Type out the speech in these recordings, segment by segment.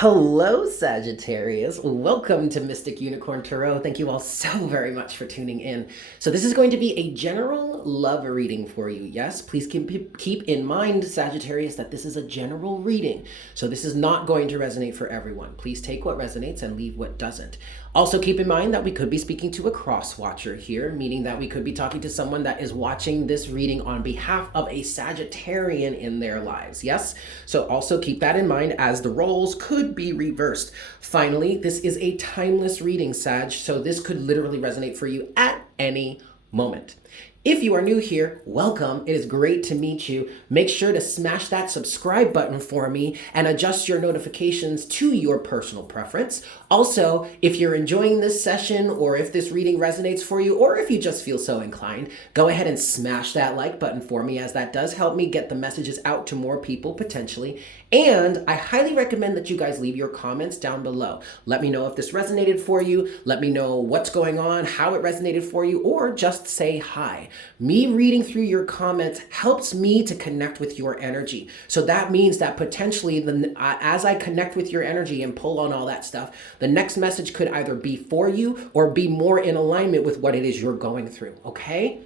Hello, Sagittarius. Welcome to Mystic Unicorn Tarot. Thank you all so very much for tuning in. So this is going to be a general love reading for you. Yes, please keep in mind, Sagittarius, that this is a general reading. So this is not going to resonate for everyone. Please take what resonates and leave what doesn't. Also keep in mind that we could be speaking to a cross-watcher here, meaning that we could be talking to someone that is watching this reading on behalf of a Sagittarian in their lives. Yes? So also keep that in mind as the roles could be reversed. Finally, this is a timeless reading, Sag, so this could literally resonate for you at any moment. If you are new here, welcome. It is great to meet you. Make sure to smash that subscribe button for me and adjust your notifications to your personal preference. Also, if you're enjoying this session or if this reading resonates for you, or if you just feel so inclined, go ahead and smash that like button for me, as that does help me get the messages out to more people potentially. And I highly recommend that you guys leave your comments down below. Let me know if this resonated for you. Let me know what's going on, how it resonated for you, or just say hi. Me reading through your comments helps me to connect with your energy. So that means that potentially as I connect with your energy and pull on all that stuff, the next message could either be for you or be more in alignment with what it is you're going through, okay?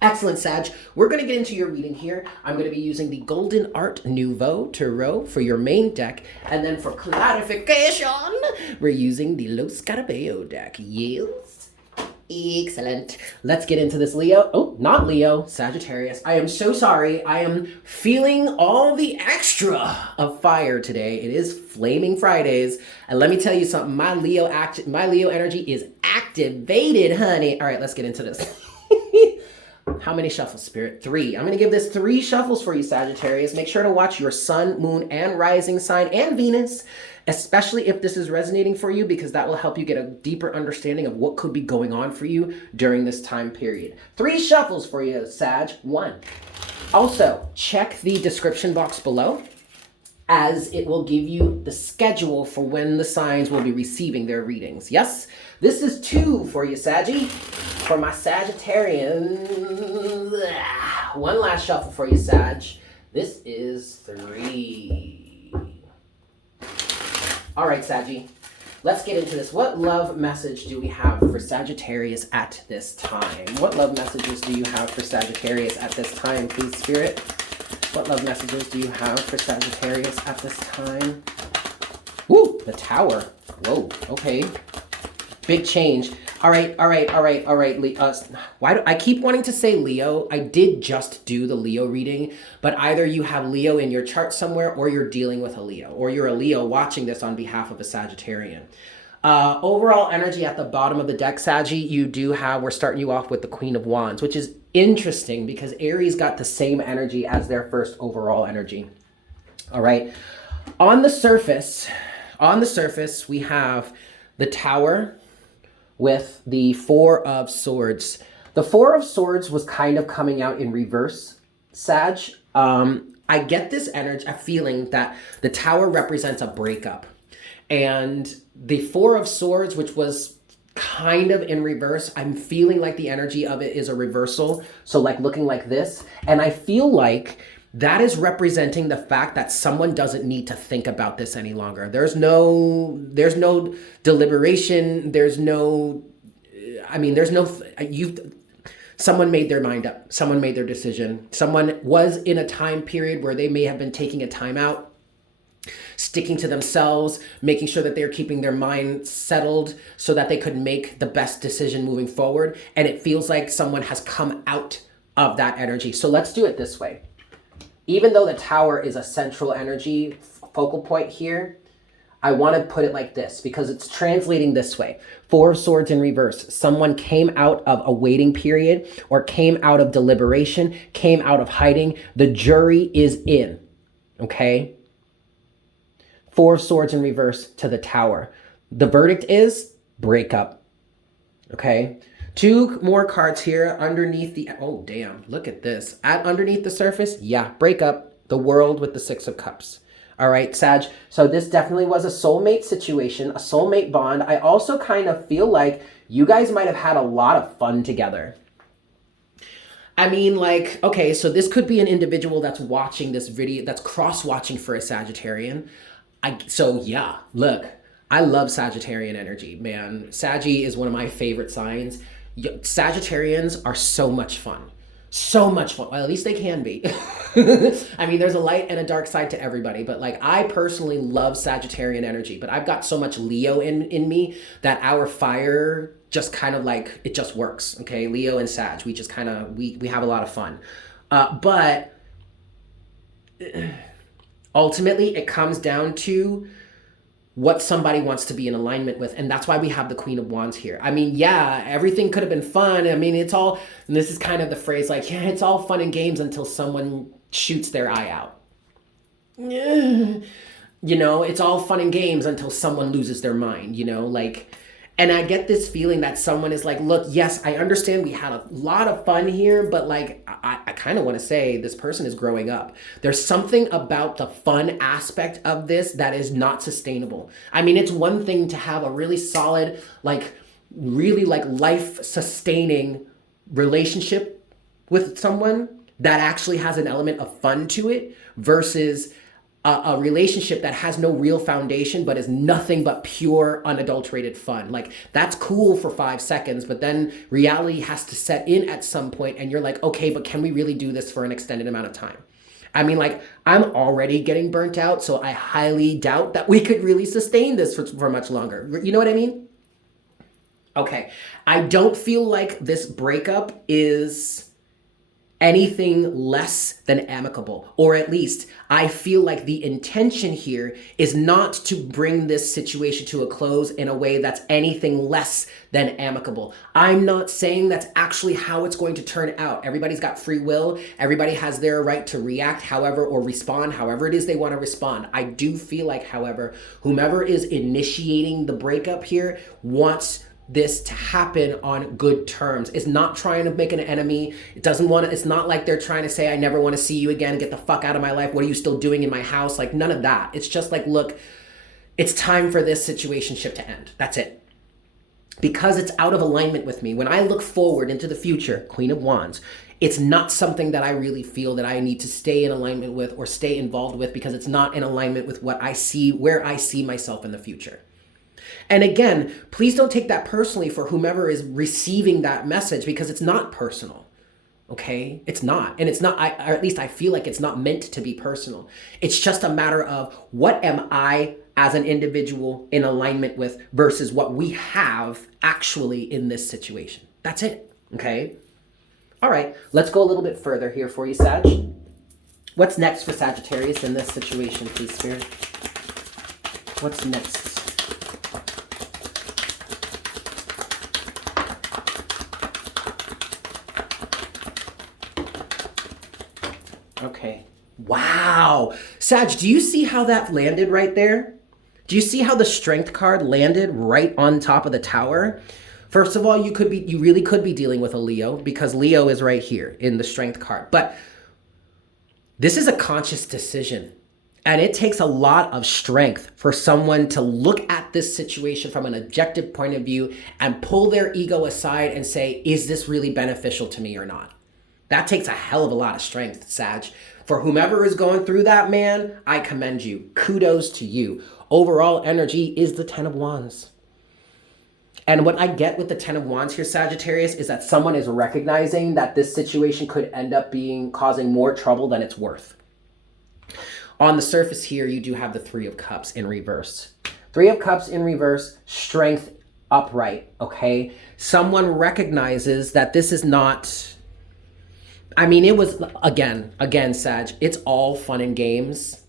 Excellent, Sag. We're going to get into your reading here. I'm going to be using the Golden Art Nouveau Tarot for your main deck. And then for clarification, we're using the Los Scarabeo deck. Yes. Excellent. Let's get into this, Leo. Oh, not Leo, Sagittarius. I am so sorry. I am feeling all the extra of fire today. It is Flaming Fridays. And let me tell you something. My Leo energy is activated, honey. All right, let's get into this. How many shuffles, Spirit? 3. I'm going to give this 3 shuffles for you, Sagittarius. Make sure to watch your sun, moon, and rising sign, and Venus, especially if this is resonating for you, because that will help you get a deeper understanding of what could be going on for you during this time period. 3 shuffles for you, Sag. 1. Also, check the description box below, as it will give you the schedule for when the signs will be receiving their readings. Yes? This is 2 for you, Saggy. For my Sagittarians. 1 last shuffle for you, Sag. This is 3. All right, Saggy. Let's get into this. What love message do we have for Sagittarius at this time? What love messages do you have for Sagittarius at this time, please, Spirit? What love messages do you have for Sagittarius at this time? Woo, the Tower. Whoa, okay. Big change. All right. Why do I keep wanting to say Leo? I did just do the Leo reading, but either you have Leo in your chart somewhere, or you're dealing with a Leo, or you're a Leo watching this on behalf of a Sagittarian. Overall energy at the bottom of the deck, Saggy, we're starting you off with the Queen of Wands, which is interesting because Aries got the same energy as their first overall energy. All right. On the surface, we have the Tower with the 4 of Swords. The 4 of Swords was kind of coming out in reverse, Sag. I get this energy, a feeling that the Tower represents a breakup. And the 4 of Swords, which was kind of in reverse, I'm feeling like the energy of it is a reversal. So like looking like this. And I feel like that is representing the fact that someone doesn't need to think about this any longer. There's no deliberation. Someone made their mind up. Someone made their decision. Someone was in a time period where they may have been taking a time out, sticking to themselves, making sure that they're keeping their mind settled so that they could make the best decision moving forward. And it feels like someone has come out of that energy. So let's do it this way. Even though the Tower is a central energy focal point here, I want to put it like this because it's translating this way. 4 of Swords in reverse. Someone came out of a waiting period or came out of deliberation, came out of hiding. The jury is in, okay? 4 of Swords in reverse to the Tower. The verdict is breakup, okay? 2 more cards here underneath the, oh damn, look at this. Underneath the surface, yeah, breakup, the World with the 6 of Cups. All right, Sag, so this definitely was a soulmate situation, a soulmate bond. I also kind of feel like you guys might have had a lot of fun together. I mean, like, okay, so this could be an individual that's watching this video, that's cross-watching for a Sagittarian. So yeah, look, I love Sagittarian energy, man. Saggy is one of my favorite signs. Sagittarians are so much fun. So much fun. Well, at least they can be. I mean, there's a light and a dark side to everybody, but like I personally love Sagittarian energy, but I've got so much Leo in me that our fire just kind of like it just works. Okay, Leo and Sag, we just kind of we have a lot of fun. But ultimately it comes down to what somebody wants to be in alignment with. And that's why we have the Queen of Wands here. I mean, yeah, everything could have been fun. I mean, it's all, and this is kind of the phrase like, yeah, it's all fun and games until someone shoots their eye out. You know, it's all fun and games until someone loses their mind, you know, like, and I get this feeling that someone is like, look, yes, I understand we had a lot of fun here, but like, I kind of want to say this person is growing up. There's something about the fun aspect of this that is not sustainable. I mean, it's one thing to have a really solid, like really like life sustaining relationship with someone that actually has an element of fun to it versus a relationship that has no real foundation but is nothing but pure unadulterated fun. Like that's cool for 5 seconds, but then reality has to set in at some point and you're like, okay, but can we really do this for an extended amount of time? I mean, like I'm already getting burnt out, so I highly doubt that we could really sustain this for much longer. You know what I mean? Okay, I don't feel like this breakup is anything less than amicable, or at least I feel like the intention here is not to bring this situation to a close in a way that's anything less than amicable. I'm not saying that's actually how it's going to turn out. Everybody's got free will. Everybody has their right to react however or respond however it is they want to respond. I do feel like, however, whomever is initiating the breakup here wants this to happen on good terms. It's not trying to make an enemy. It doesn't want to, it's not like they're trying to say, I never want to see you again. Get the fuck out of my life. What are you still doing in my house? Like none of that. It's just like, look, it's time for this situationship to end. That's it. Because it's out of alignment with me. When I look forward into the future, Queen of Wands, it's not something that I really feel that I need to stay in alignment with or stay involved with because it's not in alignment with what I see, where I see myself in the future. And again, please don't take that personally for whomever is receiving that message because it's not personal, okay? It's not. And it's not, or at least I feel like it's not meant to be personal. It's just a matter of what am I as an individual in alignment with versus what we have actually in this situation. That's it, okay? All right, let's go a little bit further here for you, Sag. What's next for Sagittarius in this situation, please, Spirit? What's next? Okay. Wow. Sag, do you see how that landed right there? Do you see how the Strength card landed right on top of the Tower? First of all, you really could be dealing with a Leo because Leo is right here in the Strength card. But this is a conscious decision. And it takes a lot of strength for someone to look at this situation from an objective point of view and pull their ego aside and say, is this really beneficial to me or not? That takes a hell of a lot of strength, Sag. For whomever is going through that, man, I commend you. Kudos to you. Overall energy is the 10 of Wands. And what I get with the 10 of Wands here, Sagittarius, is that someone is recognizing that this situation could end up causing more trouble than it's worth. On the surface here, you do have the 3 of Cups in reverse. 3 of Cups in reverse, strength upright, okay? Someone recognizes that this is not... I mean, it was, again, Sag, it's all fun and games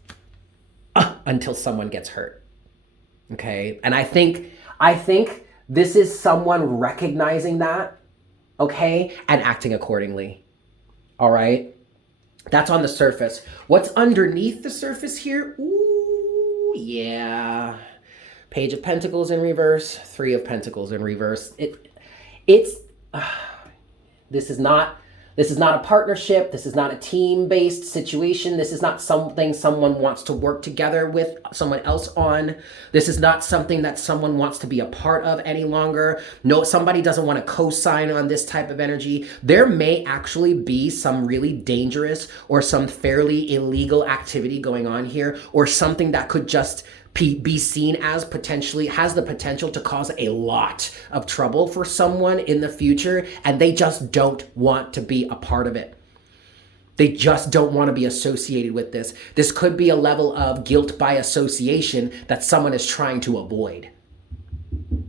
until someone gets hurt, okay? And I think this is someone recognizing that, okay, and acting accordingly, all right? That's on the surface. What's underneath the surface here? Ooh, yeah. Page of Pentacles in reverse, 3 of Pentacles in reverse. This is not a partnership. This is not a team-based situation. This is not something someone wants to work together with someone else on. This is not something that someone wants to be a part of any longer. No, somebody doesn't want to co-sign on this type of energy. There may actually be some really dangerous or some fairly illegal activity going on here, or something that could just be seen as potentially, has the potential to cause a lot of trouble for someone in the future, and they just don't want to be a part of it. They just don't want to be associated with this. This could be a level of guilt by association that someone is trying to avoid.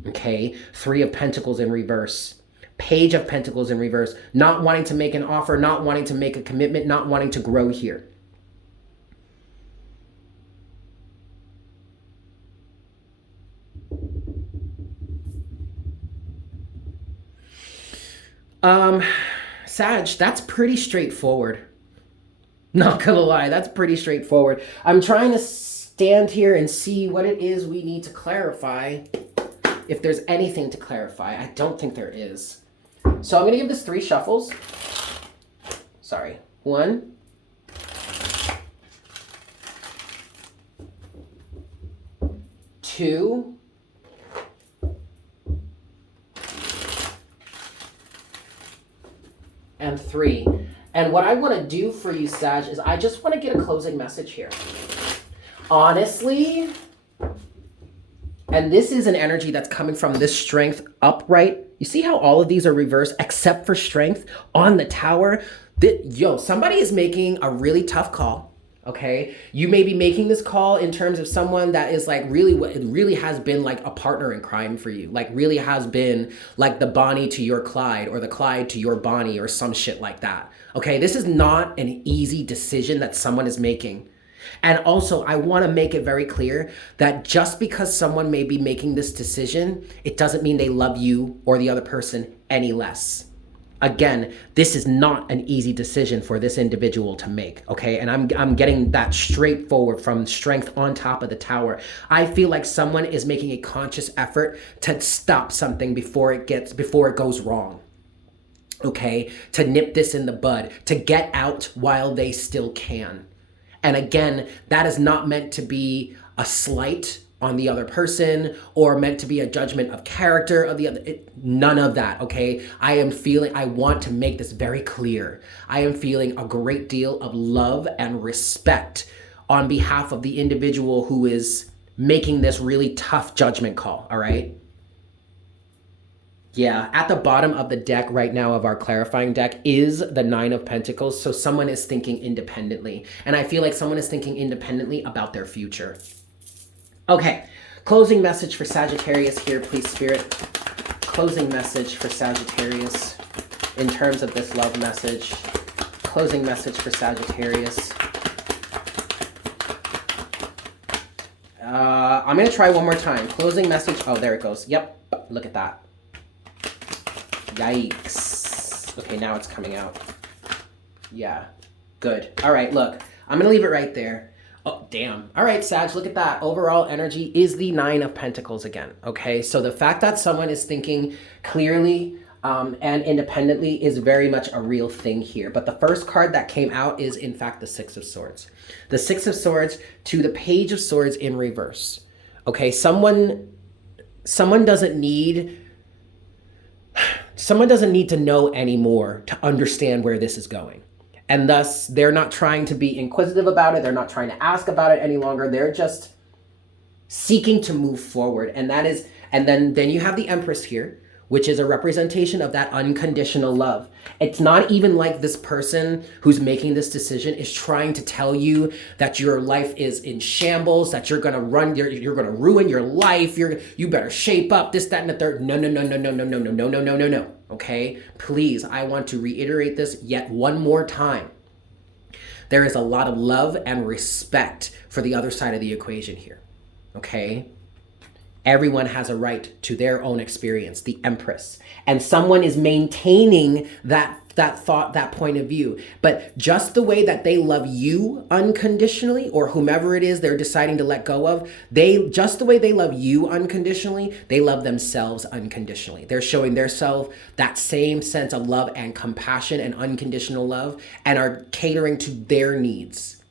Okay, 3 of Pentacles in reverse. Page of Pentacles in reverse. Not wanting to make an offer, not wanting to make a commitment, not wanting to grow here. Sag, that's pretty straightforward. Not gonna lie, that's pretty straightforward. I'm trying to stand here and see what it is we need to clarify. If there's anything to clarify, I don't think there is. So I'm gonna give this 3 shuffles. Sorry. 1. 2. And 3. And what I want to do for you, Sag, is I just want to get a closing message here. Honestly, and this is an energy that's coming from this Strength upright. You see how all of these are reversed except for Strength on the Tower? Yo, somebody is making a really tough call. Okay, you may be making this call in terms of someone that is like really has been like a partner in crime for you, like really has been like the Bonnie to your Clyde or the Clyde to your Bonnie or some shit like that. Okay, this is not an easy decision that someone is making. And also, I want to make it very clear that just because someone may be making this decision, it doesn't mean they love you or the other person any less. Again, this is not an easy decision for this individual to make, okay? And I'm getting that straightforward from Strength on top of the Tower. I feel like someone is making a conscious effort to stop something before it goes wrong, okay? To nip this in the bud, to get out while they still can. And again, that is not meant to be a slight on the other person or meant to be a judgment of character of the other. None of that, okay? I want to make this very clear. I am feeling a great deal of love and respect on behalf of the individual who is making this really tough judgment call, all right? Yeah, at the bottom of the deck right now of our clarifying deck is the 9 of Pentacles. So someone is thinking independently. And I feel like someone is thinking independently about their future. Okay, closing message for Sagittarius here, please, Spirit. Closing message for Sagittarius in terms of this love message. Closing message for Sagittarius. I'm going to try one more time. Closing message. Oh, there it goes. Yep, look at that. Yikes. Okay, now it's coming out. Yeah, good. All right, look, I'm going to leave it right there. Oh, damn. All right, Sag, look at that. Overall energy is the 9 of Pentacles again, okay? So the fact that someone is thinking clearly and independently is very much a real thing here. But the first card that came out is, in fact, the 6 of Swords. The 6 of Swords to the Page of Swords in reverse, okay? Someone doesn't need to know anymore to understand where this is going. And thus, they're not trying to be inquisitive about it. They're not trying to ask about it any longer. They're just seeking to move forward. And then you have the Empress here, which is a representation of that unconditional love. It's not even like this person who's making this decision is trying to tell you that your life is in shambles, that you're going to ruin your life. You better shape up, this, that, and the third. No. Okay, please, I want to reiterate this yet one more time. There is a lot of love and respect for the other side of the equation here, okay? Everyone has a right to their own experience, the Empress. And someone is maintaining that thought, that point of view. But just the way that they love you unconditionally, or whomever it is they're deciding to let go of, just the way they love you unconditionally, they love themselves unconditionally. They're showing themselves that same sense of love and compassion and unconditional love, and are catering to their needs.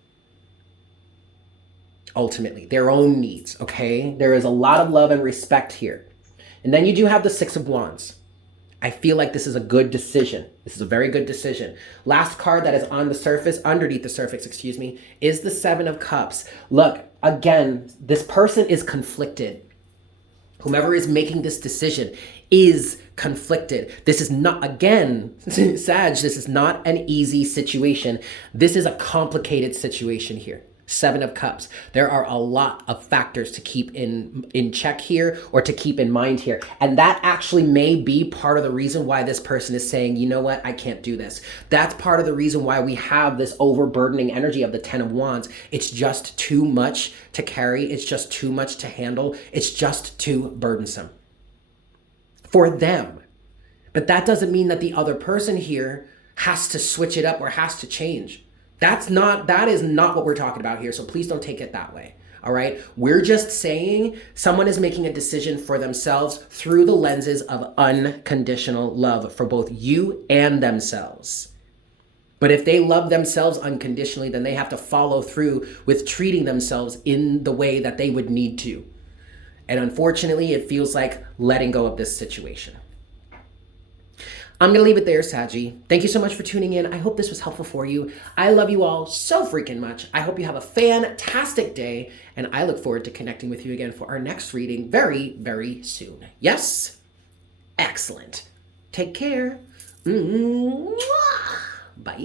Ultimately, their own needs, okay? There is a lot of love and respect here. And then you do have the 6 of Wands. I feel like this is a good decision. This is a very good decision. Last card that is on the surface, underneath the surface, excuse me, is the Seven of Cups. Look, again, this person is conflicted. Whomever is making this decision is conflicted. This is not, again, Sag, this is not an easy situation. This is a complicated situation here. Seven of Cups. There are a lot of factors to keep in check here, or to keep in mind here. And that actually may be part of the reason why this person is saying, you know what, I can't do this. That's part of the reason why we have this overburdening energy of the Ten of Wands. It's just too much to carry. It's just too much to handle. It's just too burdensome for them. But that doesn't mean that the other person here has to switch it up or has to change. That is not what we're talking about here. So please don't take it that way. All right. We're just saying someone is making a decision for themselves through the lenses of unconditional love for both you and themselves. But if they love themselves unconditionally, then they have to follow through with treating themselves in the way that they would need to. And unfortunately, it feels like letting go of this situation. I'm going to leave it there, Saggy. Thank you so much for tuning in. I hope this was helpful for you. I love you all so freaking much. I hope you have a fantastic day, and I look forward to connecting with you again for our next reading very, very soon. Yes? Excellent. Take care. Bye.